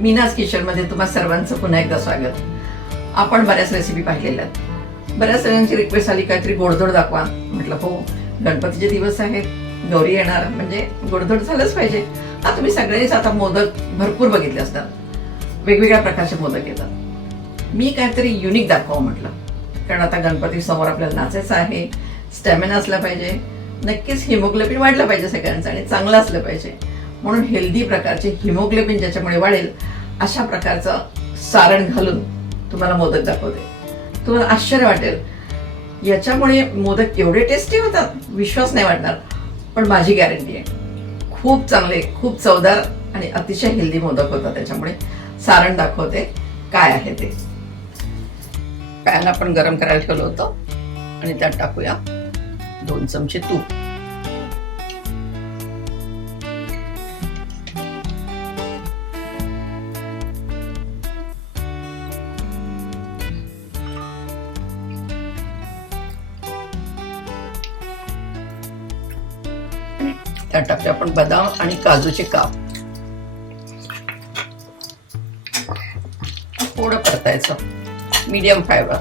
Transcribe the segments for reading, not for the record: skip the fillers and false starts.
मीनाज किचनमध्ये तुम्हा सर्वांचं पुन्हा एकदा स्वागत. आपण बऱ्याच रेसिपी पाहिलेल्या आहेत. बऱ्याच जणांची रिक्वेस्ट आली काहीतरी गोडधोड दाखवा. म्हटलं हो, गणपतीचे दिवस आहेत, गौरी येणार, म्हणजे गोडधोड झालंच पाहिजे. तुम्ही सगळेच आता मोदक भरपूर बघितले असतात, वेगवेगळ्या प्रकारचे मोदक येतात. मी काहीतरी युनिक दाखवावं म्हटलं, कारण आता गणपती समोर आपल्याला नाचायचं आहे, स्टॅमिना असला पाहिजे, नक्कीच हिमोग्लोबिन वाढलं पाहिजे सगळ्यांचं आणि चांगलं असलं पाहिजे. म्हणून हेल्दी प्रकारचे हिमोग्लोबिन ज्याच्यामुळे वाढेल अशा प्रकारचं सारण घालून तुम्हाला मोदक दाखवते. तुम्हाला आश्चर्य वाटेल, याच्यामुळे मोदक एवढे टेस्टी होतात, विश्वास नाही वाटणार. पण माझी गॅरंटी आहे, खूप चांगले, खूप चवदार आणि अतिशय हेल्दी मोदक होतात. त्याच्यामुळे सारण दाखवते काय आहे ते. पॅन आपण गरम करायला ठेवलं होतं आणि त्यात टाकूया 2 चमचे तूप. त्यात टाकले आपण बदाम आणि काजूचे काप. थोडं परतायचं, मीडियम फायबर.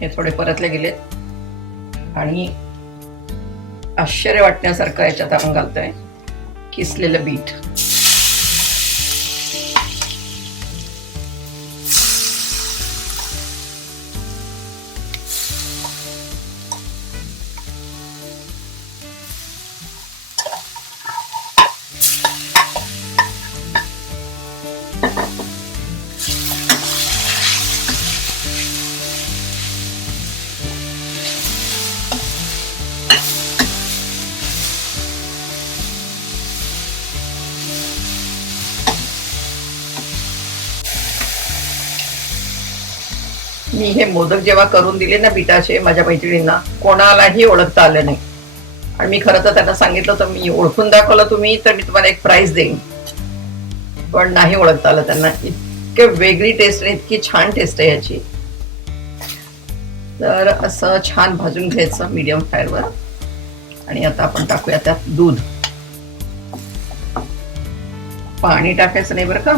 हे थोडे परतले गेलेत आणि आश्चर्य वाटण्यासारखं याच्यात आपण घालतोय किसलेलं बीट. मी हे मोदक जेव्हा करून दिले ना बिटाचे माझ्या मैत्रिणींना, कोणालाही ओळखता आलं नाही. आणि मी खरं तर त्यांना सांगितलं होतं, मी ओळखून दाखवलं तुम्ही तर मी तुम्हाला एक प्राइज देईन. पण नाही ओळखता आलं त्यांना. इतके वेगळी टेस्ट आहे, इतकी छान टेस्ट आहे याची. तर असं छान भाजून घ्यायचं मीडियम फायरवर. आणि आता आपण टाकूया त्यात दूध. पाणी टाकायचं नाही बरं का.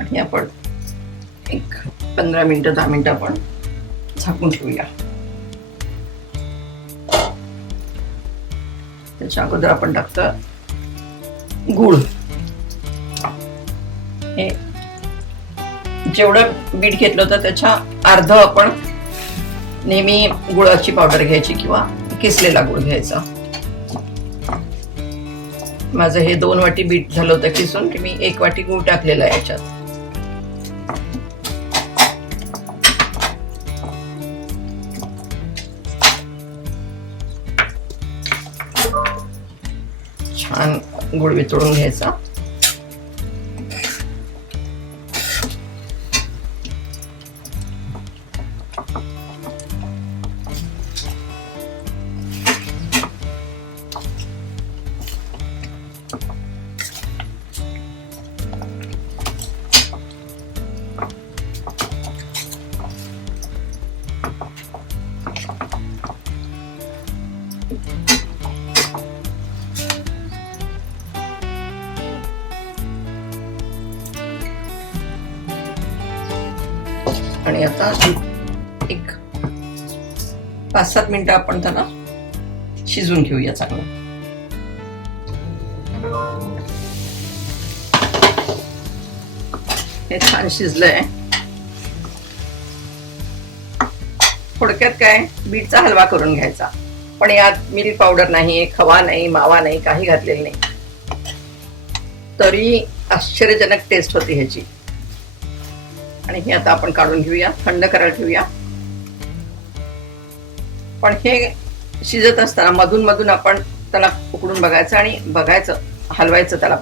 आणि आपण एक 15 मिनिटं 10 मिनिटं आपण झाकून ठेवूया. त्याच्या अगोदर आपण टाकतो गूळ. हे जेवढं बीट घेतलं होतं त्याच्या अर्ध आपण नेहमी गुळाची पावडर घ्यायची किंवा किसलेला गुळ घ्यायचा. माझं हे 2 वाटी बीट झालं होतं किसून, की मी 1 वाटी गूळ टाकलेला आहे याच्यात. छान गुळ वितळून घ्यायचा. आणि आता एक 5-7 मिनिटं आपण त्याला शिजवून घेऊया चांगलं. हे छान शिजलंय. थोडक्यात काय, बीटचा हलवा करून घ्यायचा, पण यात मिल्क पावडर नाही, खवा नाही, मावा नाही, काही घातलेलं नाही, तरी आश्चर्यजनक टेस्ट होती ह्याची. आणि हे आता आपण काढून घेऊया, थंड करायला ठेवूया. पण हे शिजत असताना मधून मधून आपण त्याला उकडून बघायचं आणि बघायचं, हलवायचं त्याला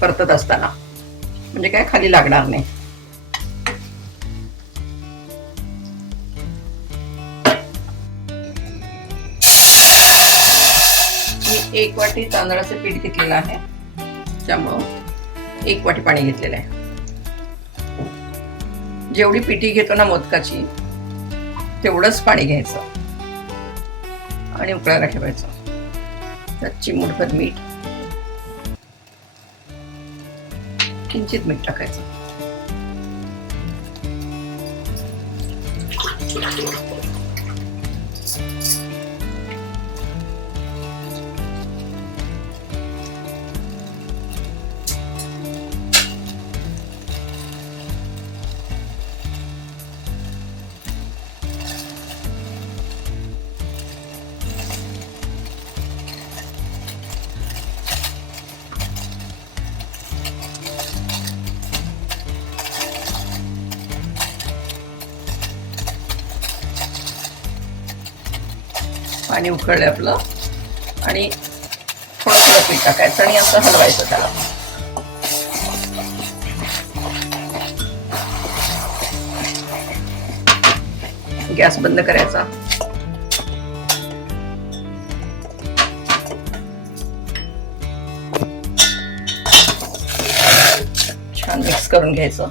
परतत असताना, म्हणजे काय खाली लागणार नाही. मी 1 वाटी तांदळाचं पीठ घेतलेलं आहे, त्यामुळं 1 वाटी पाणी घेतलेलं आहे. जेवढी पिठी घेतो ना मोदकाची, तेवढंच पाणी घ्यायचं आणि उकळायला ठेवायचं. त्यात चिमूटभर मीठ, किंचित मीठ टाकायचं. पाणी उकळलं आपलं आणि थोडं थोडं पीठ टाकायचं आणि असं हलवायचं त्याला. गॅस बंद करायचा. छान मिक्स करून घ्यायचं.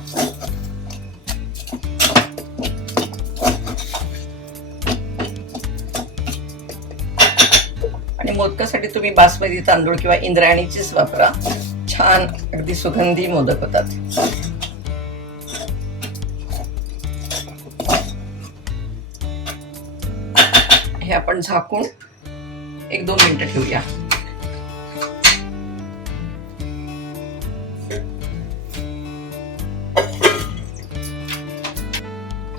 आणि मोदकासाठी तुम्ही बासमती तांदूळ किंवा इंद्रायणीचीच वापरा, छान अगदी सुगंधी मोदक होतात. हे आपण झाकून 1-2 मिनिटं ठेवूया.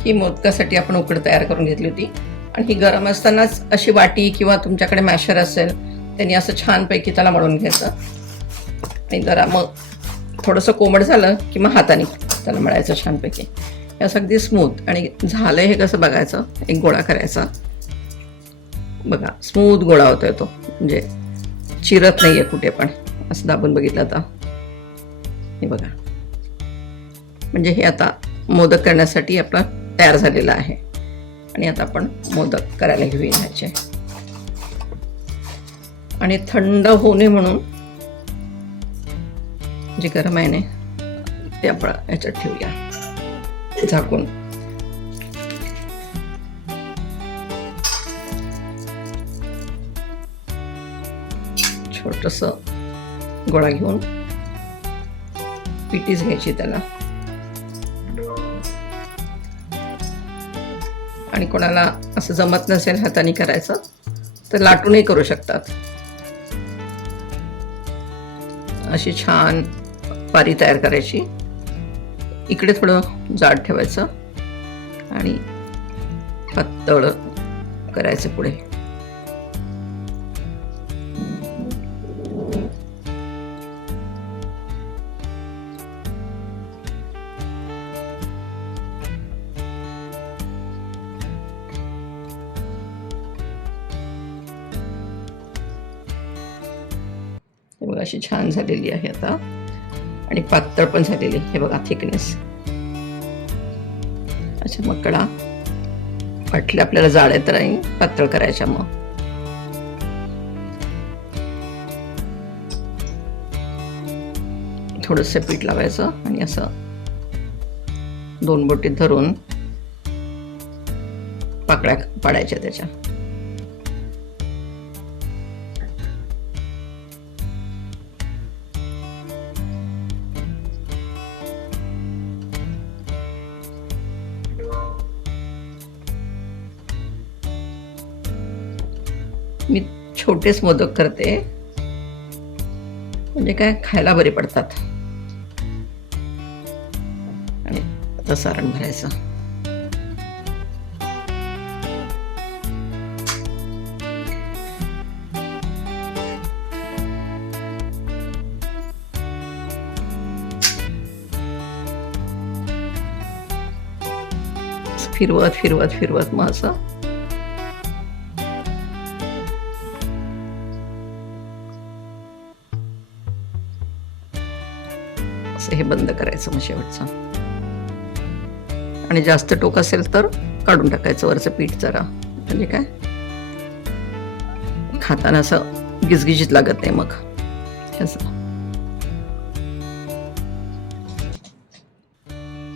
ही मोदकासाठी आपण उकड तयार करून घेतली होती आणि ही गरम असतानाच अशी वाटी किंवा तुमच्याकडे मॅशर असेल त्यांनी असं छानपैकी त्याला मळून घ्यायचं. आणि जरा मग थोडंसं कोमट झालं की मग हाताने त्याला मळायचं छानपैकी. हे असं अगदी स्मूथ. आणि झालंय हे कसं बघायचं, एक गोळा करायचा. बघा स्मूथ गोळा होतोय तो, म्हणजे चिरत नाहीये कुठे पण. असं दाबून बघितलं आता हे बघा, म्हणजे हे आता मोदक करण्यासाठी आपला तयार झालेला आहे. आणि आता आपण मोदक करायला घेऊया ह्याचे. आणि थंड होऊ नये म्हणून जे गरम आहे ना ते आपण ह्याच्यात ठेवूया झाकून. छोटस गोळा घेऊन पिटीच घ्यायची त्याला. आणि कोणाला असं जमत नसेल हाताने करायचं तर लाटूनही करू शकतात. अशी छान पारी तयार करायची. इकडे थोडं जाड ठेवायचं आणि पातळ करायचं पुढे. बघा अशी छान झालेली आहे आता आणि पातळ पण झालेली. हे बघा थिकनेस. अच्छा मग कडा वाटले आपल्याला जाड आहे तर पातळ करायच्या. मग थोडस पीठ लावायचं आणि असं 2 बोटीत धरून पाकळ्या पाडायच्या त्याच्या. मी छोटेच मोदक करते, म्हणजे काय खायला बरे पडतात. आता सारण भरायचं. फिरवत फिरवत फिरवत मग असं हे बंद करायचं मग शेवटचं. आणि जास्त टोक असेल तर काढून टाकायचं वरचं पीठ जरा, म्हणजे काय खाताना असं गिजगिजीत लागत नाही मग. असं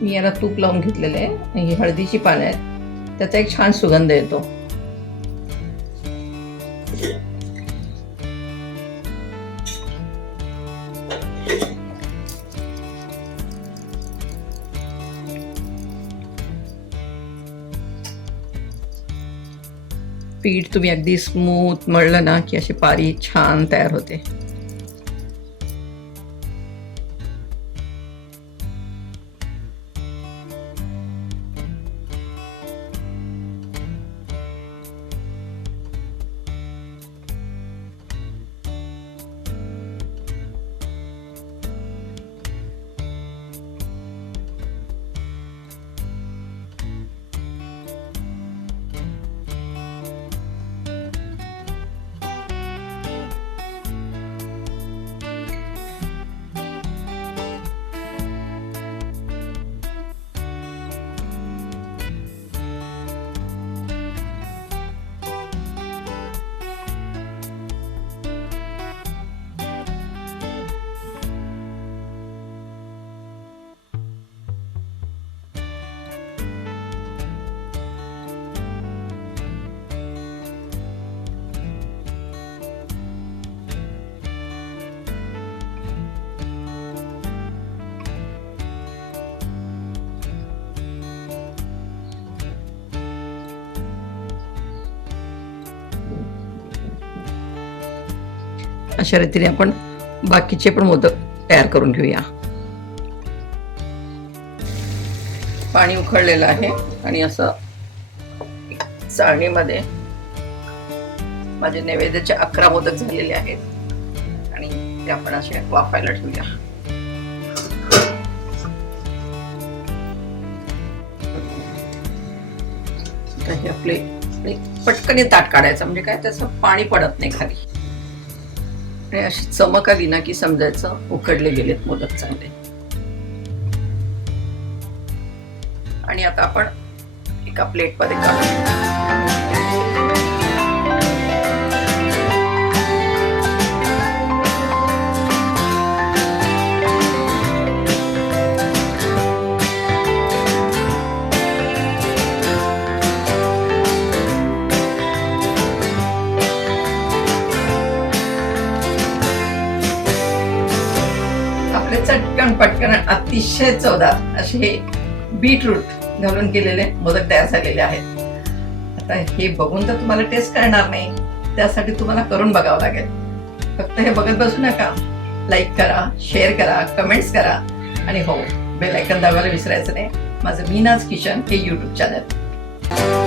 मी याला तूप लावून घेतलेलं आहे. ही हळदीची पानं आहेत, त्याचा एक छान सुगंध येतो. पीठ तुम्ही अगदी स्मूथ मळलं ना की अशी पारी छान तयार होते. अशा रीतीने आपण बाकीचे पण मोदक तयार करून घेऊया. पाणी उकळलेलं आहे आणि असं चाळणीमध्ये माझे नैवेद्याचे 11 मोदक झालेले आहेत आणि ते आपण असे वाफायला ठेवूया. हे आपले पटकन ताट काढायचं, म्हणजे काय त्याचं पाणी पडत नाही खाली. आणि अशी चमक आली ना की समजायचं उकडले गेलेत मोदक चांगले. आणि आता आपण एका प्लेटमध्ये काढू. चटकन पटकन अतिशय चवदार असे हे बीटरूट घालून केलेले मोदक तयार झालेले आहेत. आता हे बघून तर तुम्हाला टेस्ट करणार नाही, त्यासाठी तुम्हाला करून बघावं लागेल. फक्त हे बघत बसू नका. लाईक करा, शेअर करा, कमेंट्स करा आणि हो, बेल आयकॉन दाबायला विसरायचं नाही. माझं मीनाज किचन हे YouTube चॅनल.